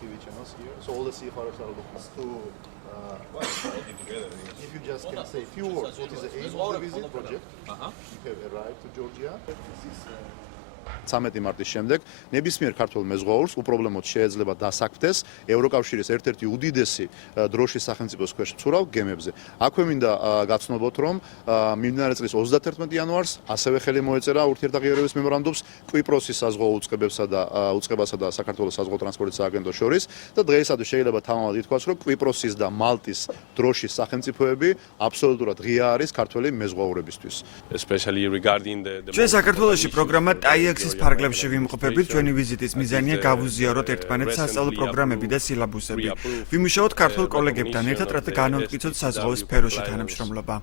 TV channels here. So all the seafarers are looking to. If you just can say a few words, what is the aim of the visit project? You have arrived to Georgia. This is 13 მარტის შემდეგ ნებისმიერ ქართველ მეზღვაურს უპრობლემოდ შეიძლება დასაქმდეს ევროკავშირის ერთ-ერთი უდიდესი დროშის სახელმწიფოს ქვეშ მცურავ გემებზე. აქვე მინდა გაცნობოთ, რომ მიმდინარე წლის 31 იანვარს ასევე ხელი მოეწერა ურთიერთაღიარების მემორანდუმს კვიპროსის საზღვაო უწყებასა და საქართველოს საზღვაო ტრანსპორტის სააგენტოს შორის და დღეისათვის შეიძლება თამამად ითქვას, რომ კვიპროსის და მალტის დროშის სახელმწიფოები აბსოლუტურად ღია არის ქართველი მეზღვაურებისთვის. ჩვენ საქართველოში პროგრამა TAIEX-ის ფარგლებში ვიმყოფებით, ჩვენი ვიზიტის მიზანია გავუზიაროთ ერთმანეთს სასწავლო პროგრამები და სილაბუსები. ვიმუშაოთ ქართულ კოლეგებთან ერთად, რათა განვამტკიცოთ საზღვაო სფეროში თანამშრომლობა.